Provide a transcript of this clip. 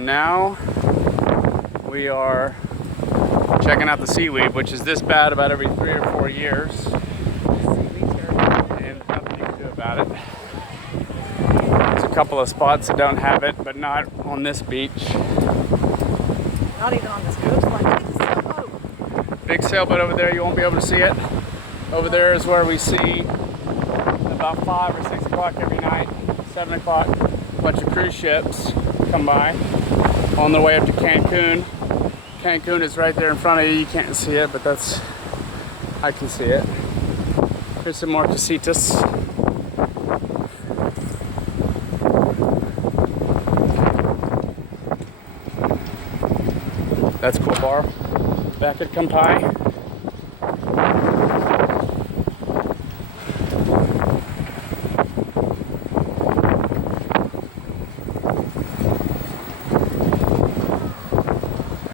And now we are checking out the seaweed, which is this bad about every 3 or 4 years. And nothing you can do about it. There's a couple of spots that don't have it, but not on this beach. Not even on this coastline. Big sailboat over there, you won't be able to see it. Over there is where we see about 5 or 6 o'clock every night, 7 o'clock, a bunch of cruise ships come by on their way up to Cancun. Cancun is right there in front of you. You can't see it, but I can see it. Here's some more casitas. That's cool bar back at Campai.